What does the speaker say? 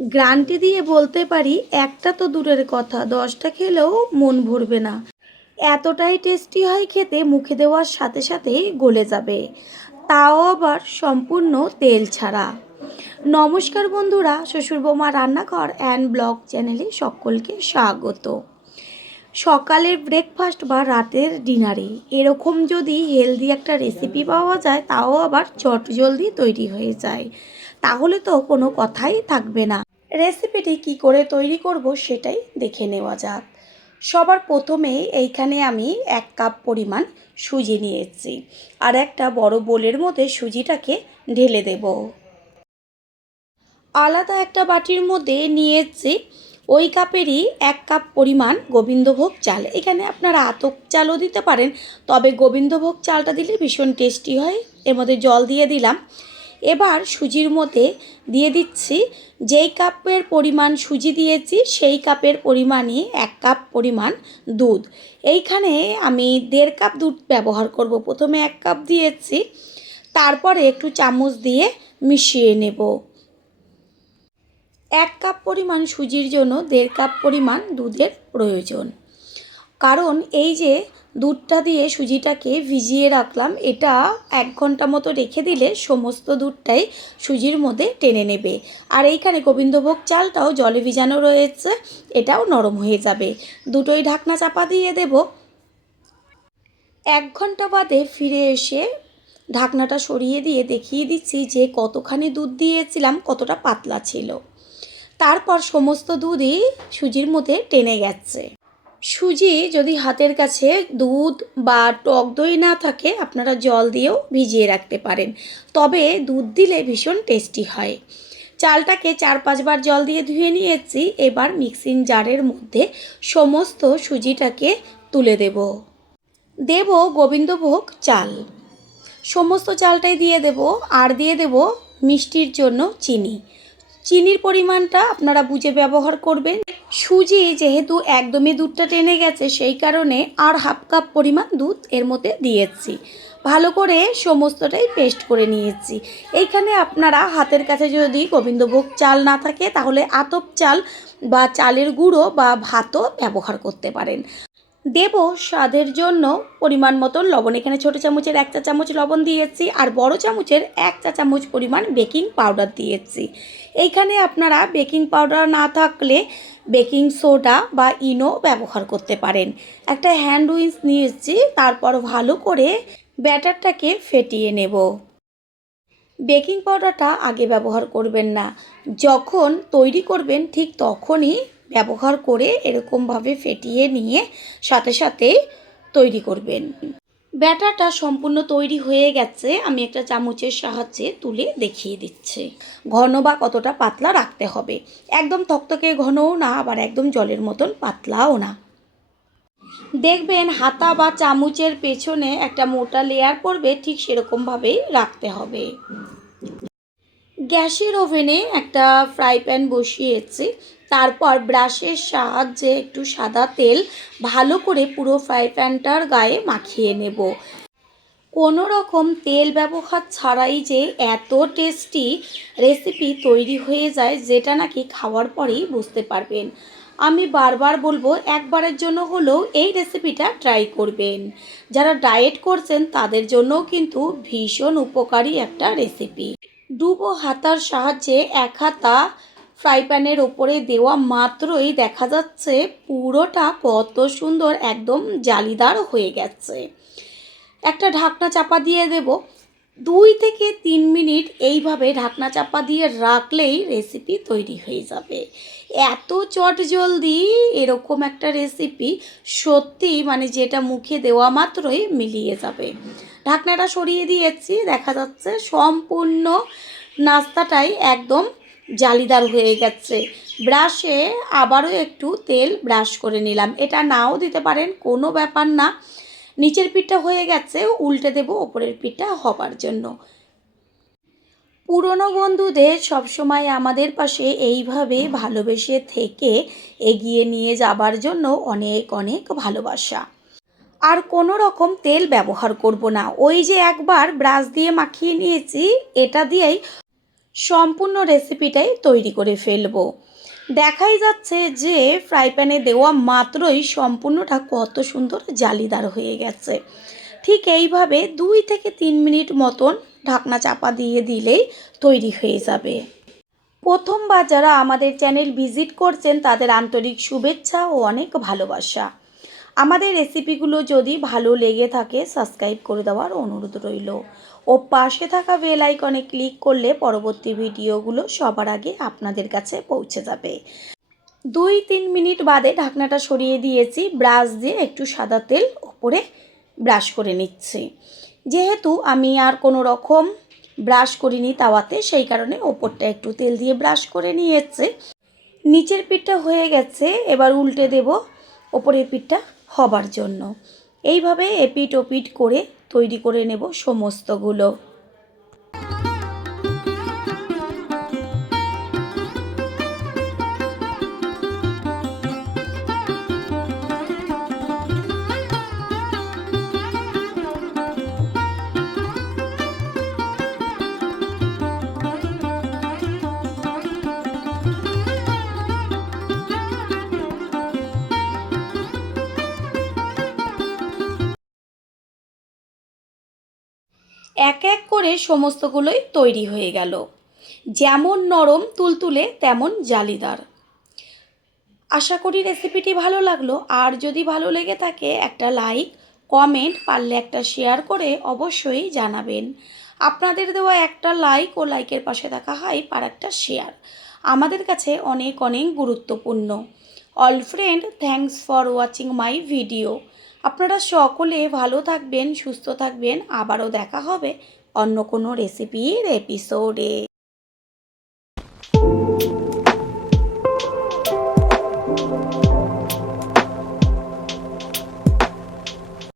Guarantee দিয়ে বলতে পারি একটা তো দূরের কথা, 10টা খেলেও মন ভরবে না। এতটাই টেস্টি হয় খেতে, মুখে দেওয়ার সাথে সাথেই গলে যাবে, তাও আবার সম্পূর্ণ তেল ছাড়া। নমস্কার বন্ধুরা, শ্বশুর বৌমা রান্নাঘর অ্যান্ড ব্লগ চ্যানেলে সকলকে স্বাগত। সকালের ব্রেকফাস্ট বা রাতের ডিনারে এরকম যদি হেলদি একটা রেসিপি পাওয়া যায়, তাও আবার চটজলদি তৈরি হয়ে যায়, তাহলে তো কোনো কথাই থাকবে না। রেসিপিটি কি করে তৈরি করব সেটাই দেখে নেওয়া যাক। সবার প্রথমেই এইখানে আমি 1 কাপ পরিমাণ সুজি নিয়েছি, আর একটা বড় বোলের মধ্যে সুজিটাকে ঢেলে দেব। আলাদা একটা বাটির মধ্যে নিয়েছি ওই কাপেরই 1 কাপ পরিমাণ গোবিন্দভোগ চাল। এখানে আপনারা আতপ চালও দিতে পারেন, তবে গোবিন্দভোগ চালটা দিলে ভীষণ টেস্টি হয়। এর মধ্যে জল দিয়ে দিলাম। এবার সুজির মধ্যে দিয়ে দিচ্ছি, যেই কাপের পরিমাণ সুজি দিয়েছি সেই কাপের পরিমাণই 1 কাপ পরিমাণ দুধ। এইখানে আমি 1.5 কাপ দুধ ব্যবহার করব। প্রথমে 1 কাপ দিয়েছি, তারপরে একটু চামচ দিয়ে মিশিয়ে নেব। 1 কাপ পরিমাণ সুজির জন্য 1.5 কাপ পরিমাণ দুধের প্রয়োজন। কারণ এই যে দুধটা দিয়ে সুজিটাকে ভিজিয়ে রাখলাম, এটা 1 ঘন্টা মতো রেখে দিলে সমস্ত দুধটাই সুজির মধ্যে টেনে নেবে। আর এইখানে গোবিন্দভোগ চালটাও জলে ভিজানো রয়েছে, এটাও নরম হয়ে যাবে। দুটোই ঢাকনা চাপা দিয়ে দেব। 1 ঘন্টা বাদে ফিরে এসে ঢাকনাটা সরিয়ে দিয়ে দেখিয়ে দিচ্ছি যে কতখানি দুধ দিয়েছিলাম, কতটা পাতলা ছিল। তারপর সমস্ত দুধই সুজির মধ্যে টেনে গেছে। সুজি যদি হাতের কাছে দুধ বা টক দই না থাকে, আপনারা জল দিয়েও ভিজিয়ে রাখতে পারেন, তবে দুধ দিলে ভীষণ টেস্টি হয়। চালটাকে 4-5 বার জল দিয়ে ধুয়ে নিয়েছি। এবার মিক্সিং জারের মধ্যে সমস্ত সুজিটাকে তুলে দেব। গোবিন্দভোগ চাল, সমস্ত চালটাই দিয়ে দেব। আর দিয়ে দেব মিষ্টির জন্য চিনি। চিনির পরিমাণটা আপনারা বুঝে ব্যবহার করবেন। সুজি যেহেতু একদমই দুধটা টেনে গেছে, সেই কারণে আর 1/2 কাপ পরিমাণ দুধ এর মধ্যে দিয়েছি। ভালো করে সমস্তটাই পেস্ট করে নিয়েছি। এইখানে আপনারা হাতের কাছে যদি গোবিন্দভোগ চাল না থাকে, তাহলে আতপ চাল বা চালের গুঁড়ো বা ভাতও ব্যবহার করতে পারেন। দেব স্বাদের জন্য পরিমাণ মতন লবণ। এখানে ছোটো চামচের 1 চা চামচ লবণ দিয়েছি, আর বড় চামচের 1 চা চামচ পরিমাণ বেকিং পাউডার দিয়েছি। এইখানে আপনারা বেকিং পাউডার না থাকলে বেকিং সোডা বা ইনো ব্যবহার করতে পারেন। একটা হ্যান্ড উইস্ক নিয়েছি, তারপর ভালো করে ব্যাটারটাকে ফেটিয়ে নেব। বেকিং পাউডারটা আগে ব্যবহার করবেন না, যখন তৈরি করবেন ঠিক তখনই ব্যবহার করে এরকমভাবে ফেটিয়ে নিয়ে সাথে সাথে তৈরি করবেন। ব্যাটারটা সম্পূর্ণ তৈরি হয়ে গেছে। আমি একটা চামচের সাহায্যে তুলে দেখিয়ে দিচ্ছি ঘন বা কতটা পাতলা রাখতে হবে। একদম থকথকে ঘনও না, আবার একদম জলের মতন পাতলাও না। দেখবেন হাতা বা চামচের পেছনে একটা মোটা লেয়ার পড়বে, ঠিক সেরকমভাবেই রাখতে হবে। গ্যাসের ওভেনে একটা ফ্রাই প্যান বসিয়েছি, তারপর ব্রাশের সাহায্যে একটু সাদা তেল ভালো করে পুরো ফ্রাই প্যানটার গায়ে মাখিয়ে নেব। কোনো রকম তেল ব্যবহার ছাড়াই যে এত টেস্টি রেসিপি তৈরি হয়ে যায়, যেটা নাকি খাওয়ার পরেই বুঝতে পারবেন। আমি বারবার বলবো, একবারের জন্য হলেও এই রেসিপিটা ট্রাই করবেন। যারা ডায়েট করছেন তাদের জন্যও কিন্তু ভীষণ উপকারী একটা রেসিপি। ডুবো হাতার সাহায্যে 1 হাতা ফ্রাই প্যানের ওপরে দেওয়া মাত্রই দেখা যাচ্ছে পুরোটা কত সুন্দর একদম জালিদার হয়ে গেছে। একটা ঢাকনা চাপা দিয়ে দেব। 2 থেকে 3 মিনিট এইভাবে ঢাকনা চাপা দিয়ে রাখলেই রেসিপি তৈরি হয়ে যাবে। এত চটজলদি এরকম একটা রেসিপি সত্যি, মানে যেটা মুখে দেওয়া মাত্রই মিলিয়ে যাবে। ঢাকনাটা সরিয়ে দিয়েছি, দেখা যাচ্ছে সম্পূর্ণ নাস্তাটাই একদম জালিদার হয়ে গেছে। ব্রাশে আবারও একটু তেল ব্রাশ করে নিলাম। এটা নাও দিতে পারেন, কোনো ব্যাপার না। নিচের পিঠটা হয়ে গেছে, উল্টে দেব ওপরের পিঠটা হবার জন্য। পুরনো বন্ধুদের সবসময় আমাদের পাশে এইভাবে ভালোবেসে থেকে এগিয়ে নিয়ে যাবার জন্য অনেক অনেক ভালোবাসা। আর কোনো রকম তেল ব্যবহার করব না। ওই যে একবার ব্রাশ দিয়ে মাখিয়ে নিয়েছি, এটা দিয়েই সম্পূর্ণ রেসিপিটাই তৈরি করে ফেলবো। দেখাই যাচ্ছে যে ফ্রাই প্যানে দেওয়া মাত্রই সম্পূর্ণটা কত সুন্দর জালিদার হয়ে গেছে। ঠিক এইভাবে 2 থেকে 3 মিনিট মতন ঢাকনা চাপা দিয়ে দিলেই তৈরি হয়ে যাবে। প্রথমবার যারা আমাদের চ্যানেল ভিজিট করছেন তাদের আন্তরিক শুভেচ্ছা ও অনেক ভালোবাসা। আমাদের রেসিপিগুলো যদি ভালো লেগে থাকে সাবস্ক্রাইব করে দেওয়ার অনুরোধ রইল ও পাশে থাকা বেল আইকনে ক্লিক করলে পরবর্তী ভিডিওগুলো সবার আগে আপনাদের কাছে পৌঁছে যাবে। 2-3 মিনিট বাদে ঢাকনাটা সরিয়ে দিয়েছি, ব্রাশ দিয়ে একটু সাদা তেল ওপরে ব্রাশ করে নিচ্ছি। যেহেতু আমি আর কোনো রকম ব্রাশ করিনি তাওয়াতে, সেই কারণে ওপরটা একটু তেল দিয়ে ব্রাশ করে নিয়েছে। নিচের পিঠটা হয়ে গেছে, এবার উল্টে দেব ওপরের পিঠটা হবার জন্য। এইভাবে এপিট ওপিট করে তৈরি করে নেব সমস্তগুলো। এক এক করে সমস্তগুলোই তৈরি হয়ে গেল। যেমন নরম তুলতুলে তেমন জালিদার। আশা করি রেসিপিটি ভালো লাগলো, আর যদি ভালো লেগে থাকে একটা লাইক, কমেন্ট, পারলে একটা শেয়ার করে অবশ্যই জানাবেন। আপনাদের দেওয়া একটা লাইক ও লাইকের পাশে থাকা হাইপ আর একটা শেয়ার আমাদের কাছে অনেক অনেক গুরুত্বপূর্ণ। All friend, thanks for watching my video. আপনারা সকলে ভালো থাকবেন, সুস্থ থাকবেন। আবারও দেখা হবে অন্য কোনো রেসিপির এপিসোডে।